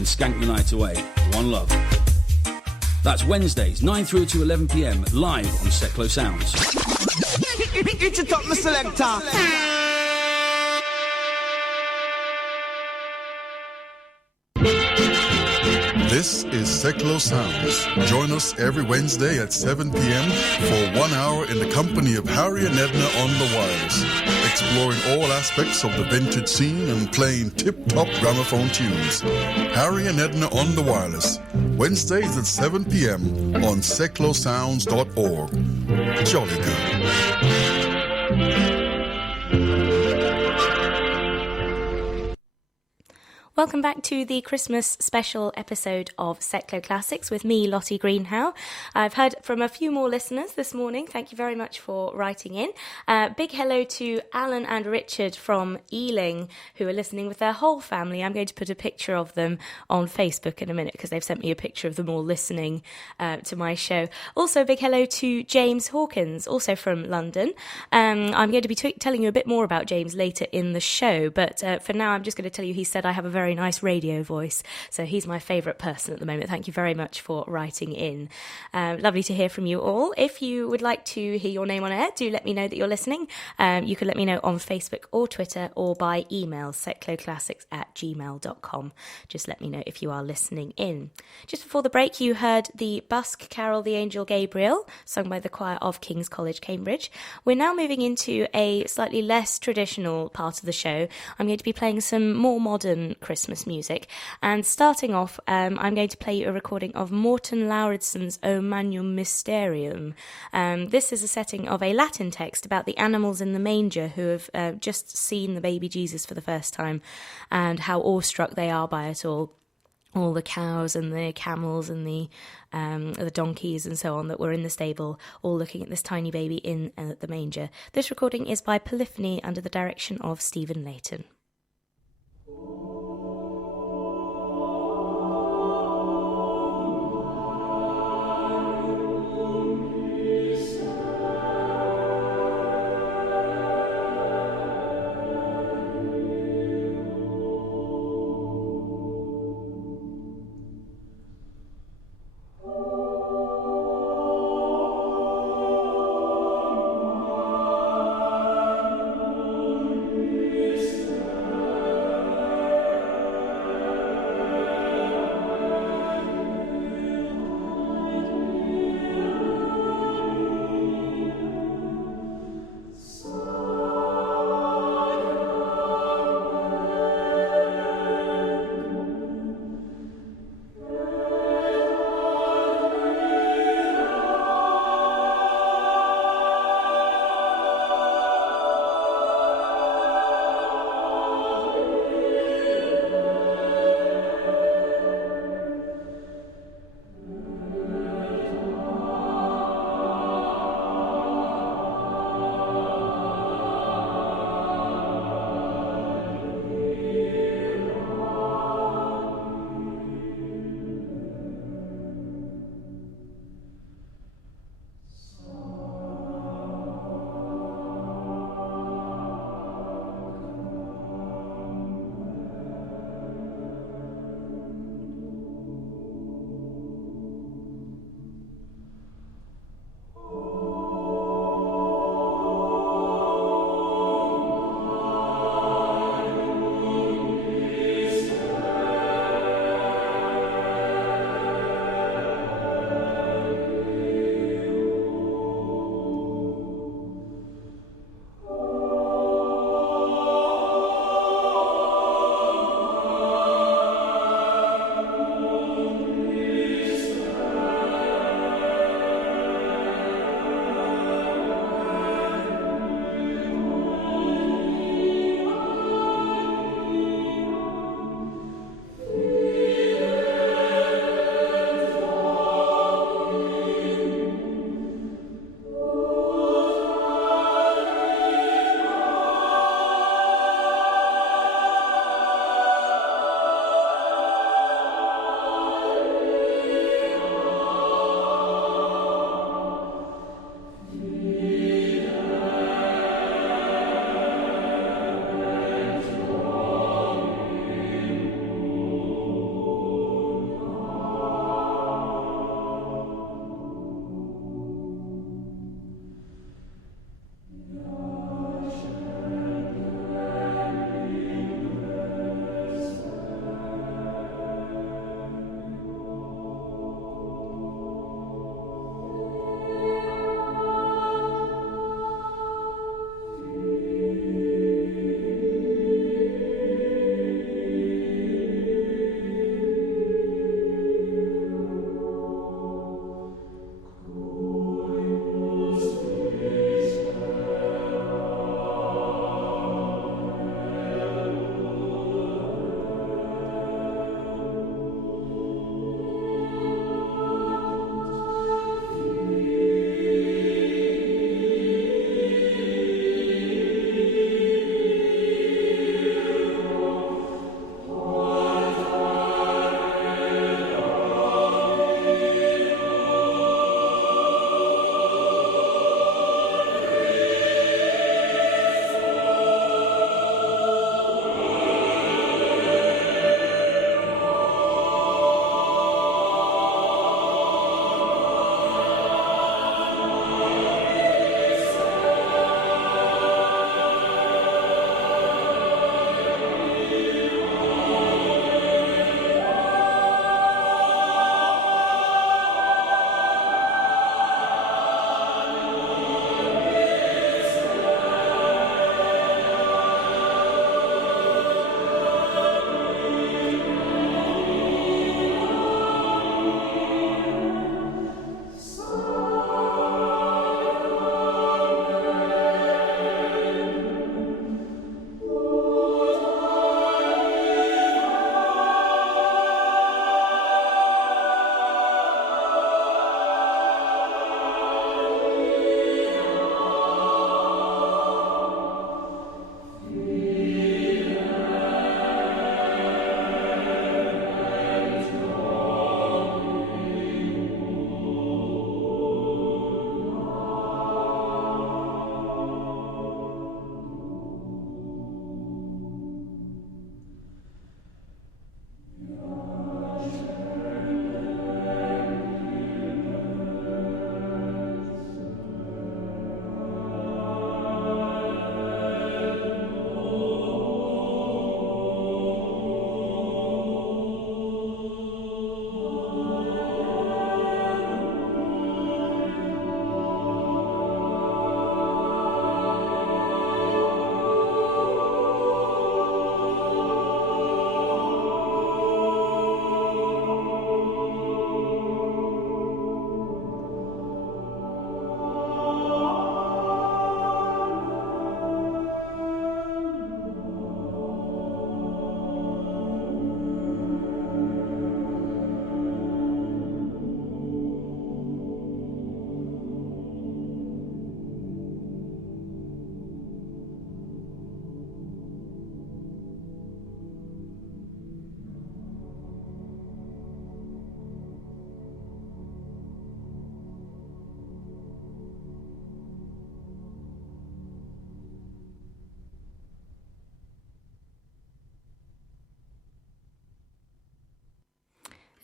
and skank the night away. One love. That's Wednesdays, 9 through to 11 p.m, live on SECKLOW Sounds. It's a top, Mr. Selector. This is SECKLOW Sounds. Join us every Wednesday at 7 p.m. for 1 hour in the company of Harry and Edna on the wireless, exploring all aspects of the vintage scene and playing tip-top gramophone tunes. Harry and Edna on the wireless, Wednesdays at 7 p.m. on SECKLOWSounds.org. Jolly good. Welcome back to the Christmas special episode of SECKLOW Classics with me, Lottie Greenhow. I've heard from a few more listeners this morning. Thank you very much for writing in. Big hello to Alan and Richard from Ealing, who are listening with their whole family. I'm going to put a picture of them on Facebook in a minute because they've sent me a picture of them all listening to my show. Also, big hello to James Hawkins, also from London. I'm going to be telling you a bit more about James later in the show, but for now I'm just going to tell you he said I have a very nice radio voice, so he's my favourite person at the moment. Thank you very much for writing in. Lovely to hear from you all. If you would like to hear your name on air, do let me know that you're listening. You can let me know on Facebook or Twitter or by email, secklowclassics@gmail.com. Just let me know if you are listening in. Just before the break, you heard the Busk Carol The Angel Gabriel, sung by the choir of King's College, Cambridge. We're now moving into a slightly less traditional part of the show. I'm going to be playing some more modern Christmas music, and starting off I'm going to play you a recording of Morton Lauridsen's O Magnum Mysterium. This is a setting of a Latin text about the animals in the manger who have just seen the baby Jesus for the first time and how awestruck they are by it all the cows and the camels and the donkeys and so on that were in the stable, all looking at this tiny baby in the manger. This recording is by Polyphony under the direction of Stephen Layton.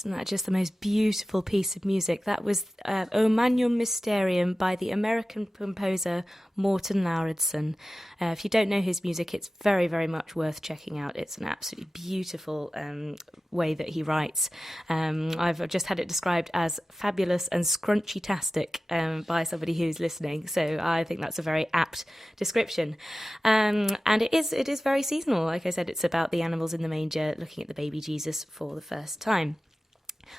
Isn't that just the most beautiful piece of music? That was O Magnum Mysterium by the American composer Morten Lauridsen. If you don't know his music, it's very, very much worth checking out. It's an absolutely beautiful way that he writes. I've just had it described as fabulous and scrunchy-tastic by somebody who's listening, so I think that's a very apt description. And it is very seasonal. Like I said, it's about the animals in the manger looking at the baby Jesus for the first time.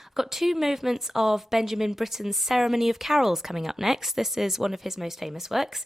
I've got two movements of Benjamin Britten's Ceremony of Carols coming up next. This is one of his most famous works,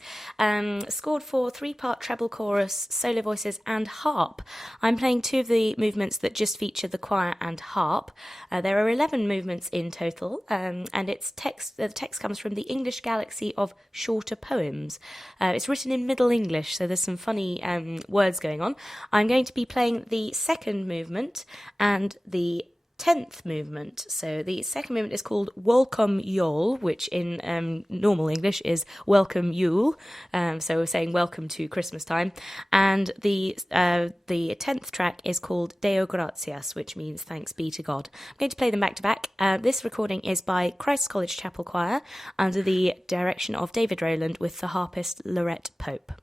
scored for 3-part treble chorus, solo voices and harp. I'm playing two of the movements that just feature the choir and harp. There are 11 movements in total, and the text comes from the English Galaxy of Shorter Poems. It's written in Middle English, so there's some funny words going on. I'm going to be playing the second movement and the 10th movement. So the second movement is called Welcome Yule, which in normal English is Welcome Yule. So we're saying welcome to Christmas time. And the 10th track is called Deo Gratias, which means thanks be to God. I'm going to play them back to back. This recording is by Christ's College Chapel Choir under the direction of David Rowland with the harpist Lorette Pope.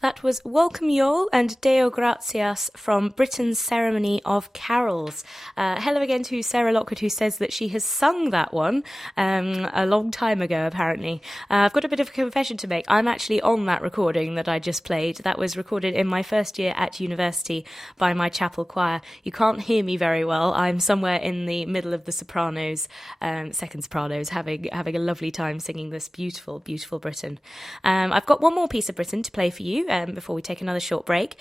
That was Welcome Yule and Deo Gratias from Britain's Ceremony of Carols. Hello again to Sarah Lockwood, who says that she has sung that one a long time ago, apparently. I've got a bit of a confession to make. I'm actually on that recording that I just played. That was recorded in my first year at university by my chapel choir. You can't hear me very well. I'm somewhere in the middle of the sopranos, second sopranos, having a lovely time singing this beautiful, beautiful Britain. I've got one more piece of Britain to play for you before we take another short break.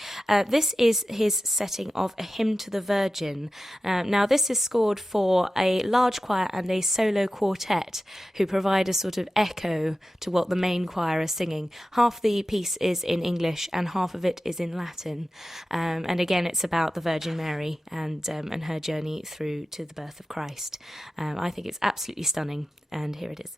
This is his setting of A Hymn to the Virgin. Now, this is scored for a large choir and a solo quartet who provide a sort of echo to what the main choir is singing. Half the piece is in English and half of it is in Latin. And again, it's about the Virgin Mary and her journey through to the birth of Christ. I think it's absolutely stunning, and here it is.